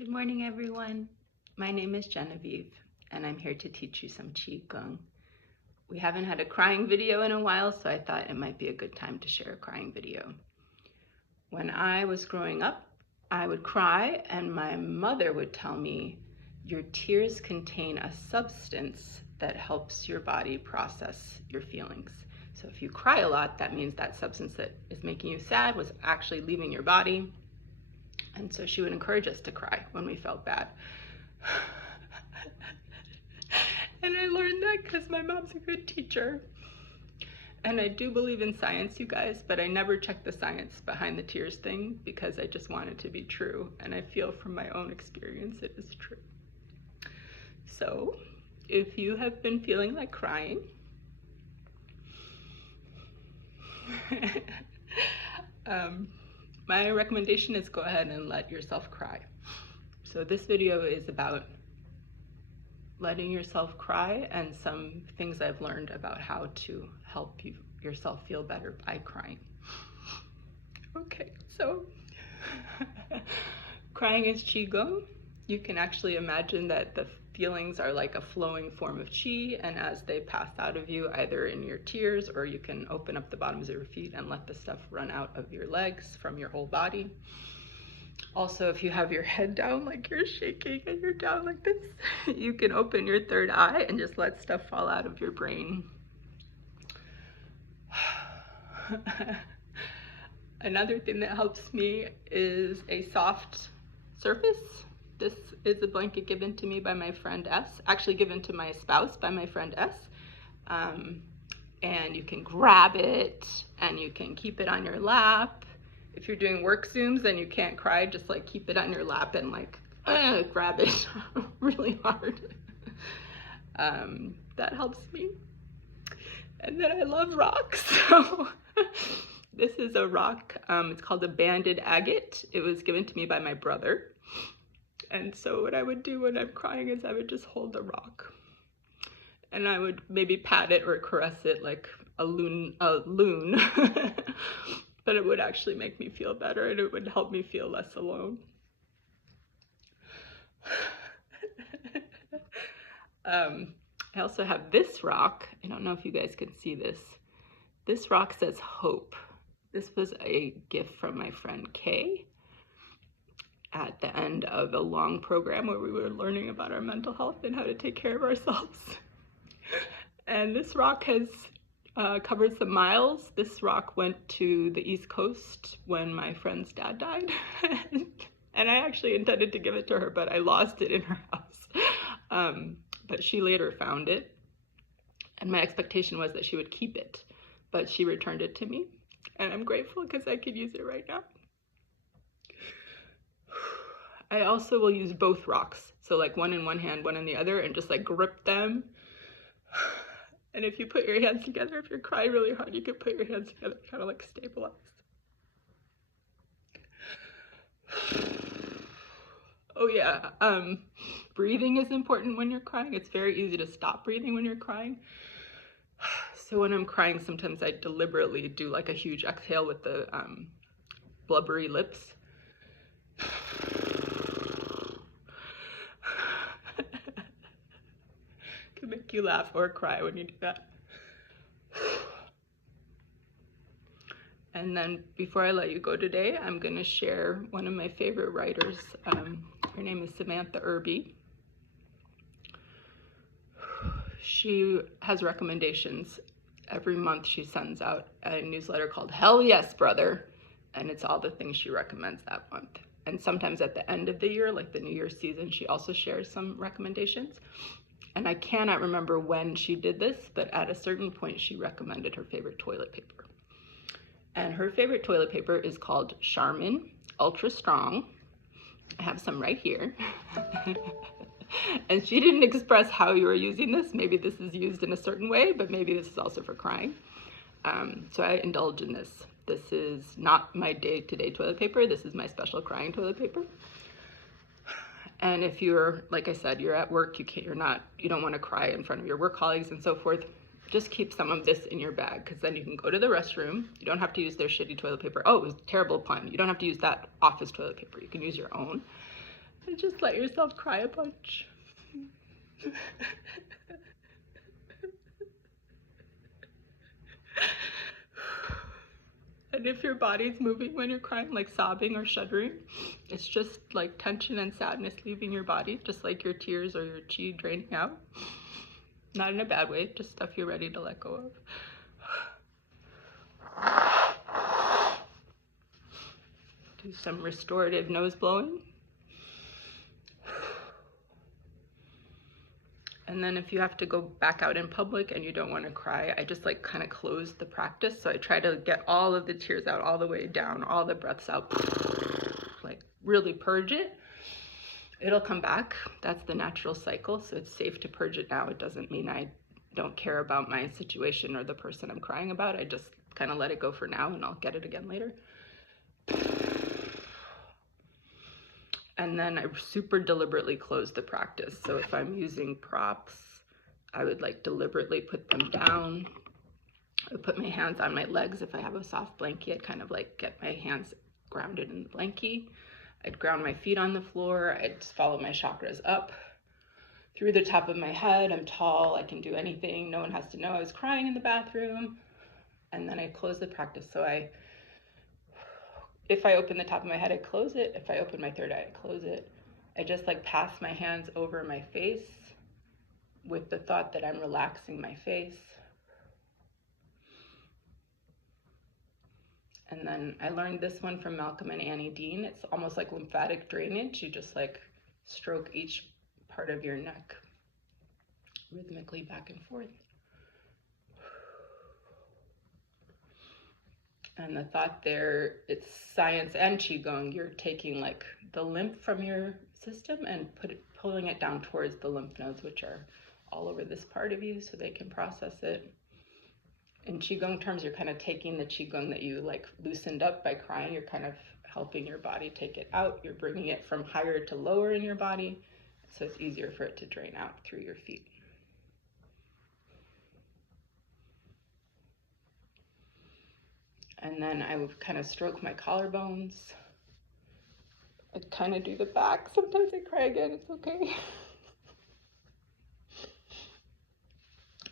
Good morning, everyone. My name is Genevieve, and I'm here to teach you some Qigong. We haven't had a crying video in a while, so I thought it might be a good time to share a crying video. When I was growing up, I would cry, and my mother would tell me, your tears contain a substance that helps your body process your feelings. So if you cry a lot, that means that substance that is making you sad was actually leaving your body. And so she would encourage us to cry when we felt bad. And I learned that because my mom's a good teacher. And I do believe in science, you guys, but I never checked the science behind the tears thing because I just want it to be true. And I feel from my own experience it is true. So if you have been feeling like crying, my recommendation is go ahead and let yourself cry. So this video is about letting yourself cry and some things I've learned about how to help yourself feel better by crying. Okay, so crying is Qigong. You can actually imagine that the feelings are like a flowing form of Qi, and as they pass out of you, either in your tears, or you can open up the bottoms of your feet and let the stuff run out of your legs from your whole body. Also, if you have your head down like you're shaking and you're down like this, you can open your third eye and just let stuff fall out of your brain. Another thing that helps me is a soft surface. This is a blanket given to me by my friend S, actually given to my spouse by my friend S. And you can grab it and you can keep it on your lap. If you're doing work Zooms and you can't cry, just like keep it on your lap and like grab it really hard. That helps me. And then I love rocks. So this is a rock. It's called a banded agate. It was given to me by my brother. And so what I would do when I'm crying is I would just hold the rock. And I would maybe pat it or caress it like a loon. But it would actually make me feel better and it would help me feel less alone. I also have this rock. I don't know if you guys can see this. This rock says hope. This was a gift from my friend Kay at the end of a long program where we were learning about our mental health and how to take care of ourselves. And this rock has covered some miles. This rock went to the East Coast when my friend's dad died. And I actually intended to give it to her, but I lost it in her house. But she later found it. And my expectation was that she would keep it, but she returned it to me. And I'm grateful because I could use it right now. I also will use both rocks. So like one in one hand, one in the other, and just like grip them. And if you put your hands together, if you're crying really hard, you can put your hands together, kind of like stabilize. Oh yeah, breathing is important when you're crying. It's very easy to stop breathing when you're crying. So when I'm crying, sometimes I deliberately do like a huge exhale with the blubbery lips. Can make you laugh or cry when you do that. And then before I let you go today, I'm going to share one of my favorite writers. Her name is Samantha Irby. She has recommendations. Every month she sends out a newsletter called Hell Yes, Brother. And it's all the things she recommends that month. And sometimes at the end of the year, like the New Year's season, she also shares some recommendations. And I cannot remember when she did this, but at a certain point she recommended her favorite toilet paper. And her favorite toilet paper is called Charmin Ultra Strong. I have some right here. And she didn't express how you are using this. Maybe this is used in a certain way, but maybe this is also for crying. So I indulge in this. This is not my day-to-day toilet paper. This is my special crying toilet paper. And if you're, like I said, you're at work, you don't want to cry in front of your work colleagues and so forth, just keep some of this in your bag, because then you can go to the restroom. You don't have to use their shitty toilet paper. Oh, it was a terrible pun. You don't have to use that office toilet paper. You can use your own. And just let yourself cry a bunch. And if your body's moving when you're crying, like sobbing or shuddering, it's just like tension and sadness leaving your body, just like your tears or your chi draining out. Not in a bad way, just stuff you're ready to let go of. Do some restorative nose blowing. And then if you have to go back out in public and you don't want to cry, I just like kind of close the practice. So I try to get all of the tears out all the way down, all the breaths out, like really purge it. It'll come back. That's the natural cycle. So it's safe to purge it now. It doesn't mean I don't care about my situation or the person I'm crying about. I just kind of let it go for now and I'll get it again later. And then I super deliberately close the practice. So if I'm using props, I would like deliberately put them down. I would put my hands on my legs. If I have a soft blankie, I'd kind of like get my hands grounded in the blankie. I'd ground my feet on the floor. I'd follow my chakras up through the top of my head. I'm tall, I can do anything. No one has to know I was crying in the bathroom. And then I close the practice. So if I open the top of my head, I close it. If I open my third eye, I close it. I just like pass my hands over my face with the thought that I'm relaxing my face. And then I learned this one from Malcolm and Annie Dean. It's almost like lymphatic drainage. You just like stroke each part of your neck rhythmically back and forth. And the thought there, it's science and Qigong. You're taking like the lymph from your system and pulling it down towards the lymph nodes, which are all over this part of you so they can process it. In Qigong terms, you're kind of taking the Qigong that you like loosened up by crying. You're kind of helping your body take it out. You're bringing it from higher to lower in your body. So it's easier for it to drain out through your feet. And then I would kind of stroke my collarbones. I'd kind of do the back. Sometimes I cry again, it's okay.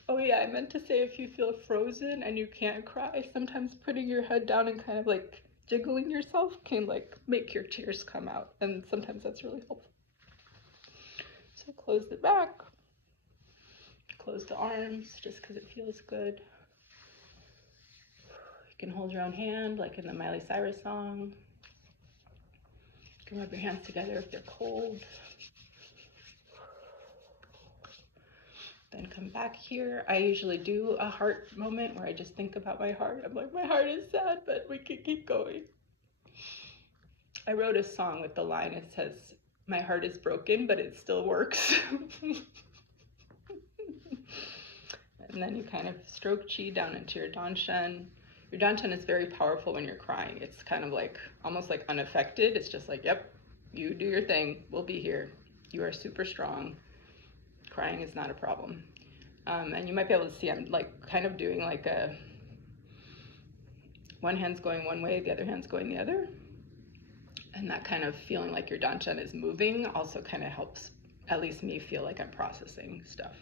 Oh yeah, I meant to say if you feel frozen and you can't cry, sometimes putting your head down and kind of like jiggling yourself can like make your tears come out. And sometimes that's really helpful. So close the back, close the arms just because it feels good. You can hold your own hand like in the Miley Cyrus song. You can rub your hands together if they're cold. Then come back here. I usually do a heart moment where I just think about my heart. I'm like, my heart is sad, but we can keep going. I wrote a song with the line, it says, my heart is broken, but it still works. And then you kind of stroke chi down into your danshan. Your danshan is very powerful when you're crying. It's kind of like, almost like unaffected. It's just like, yep, you do your thing. We'll be here. You are super strong. Crying is not a problem. And you might be able to see I'm like kind of doing like one hand's going one way, the other hand's going the other. And that kind of feeling like your danshan is moving also kind of helps, at least me, feel like I'm processing stuff.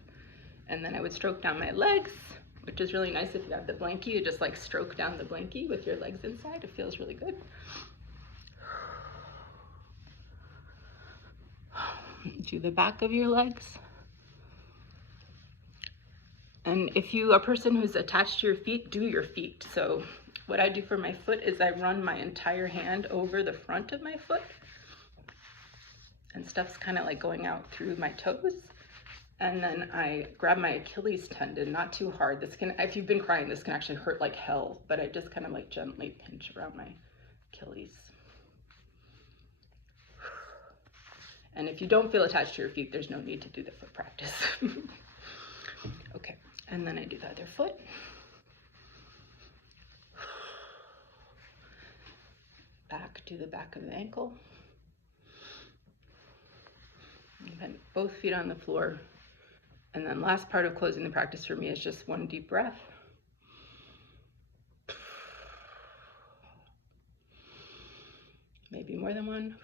And then I would stroke down my legs, which is really nice if you have the blankie. You just like stroke down the blankie with your legs inside. It feels really good. Do the back of your legs. And if you are a person who's attached to your feet, do your feet. So what I do for my foot is I run my entire hand over the front of my foot. And stuff's kind of like going out through my toes. And then I grab my Achilles tendon, not too hard. This can, if you've been crying, this can actually hurt like hell, but I just kind of like gently pinch around my Achilles. And if you don't feel attached to your feet, there's no need to do the foot practice. Okay, and then I do the other foot. Back to the back of the ankle. And then both feet on the floor. And then last part of closing the practice for me is just one deep breath. Maybe more than one.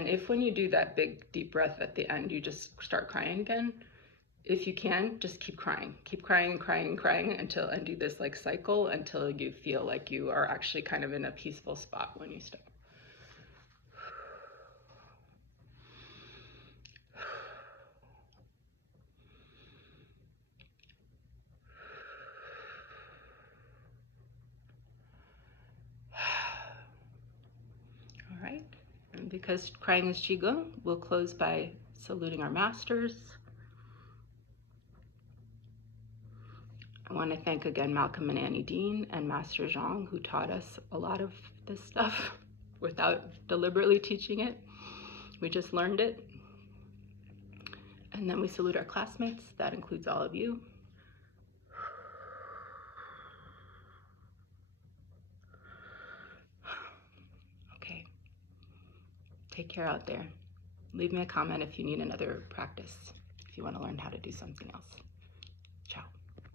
And if when you do that big deep breath at the end, you just start crying again, if you can, just keep crying and crying and crying until, and do this like cycle until you feel like you are actually kind of in a peaceful spot when you stop. All right, and because crying is Qigong, we'll close by saluting our masters. I want to thank again Malcolm and Annie Dean and Master Zhang, who taught us a lot of this stuff without deliberately teaching it. We just learned it. And then we salute our classmates. That includes all of you. Okay. Take care out there. Leave me a comment if you need another practice, if you want to learn how to do something else.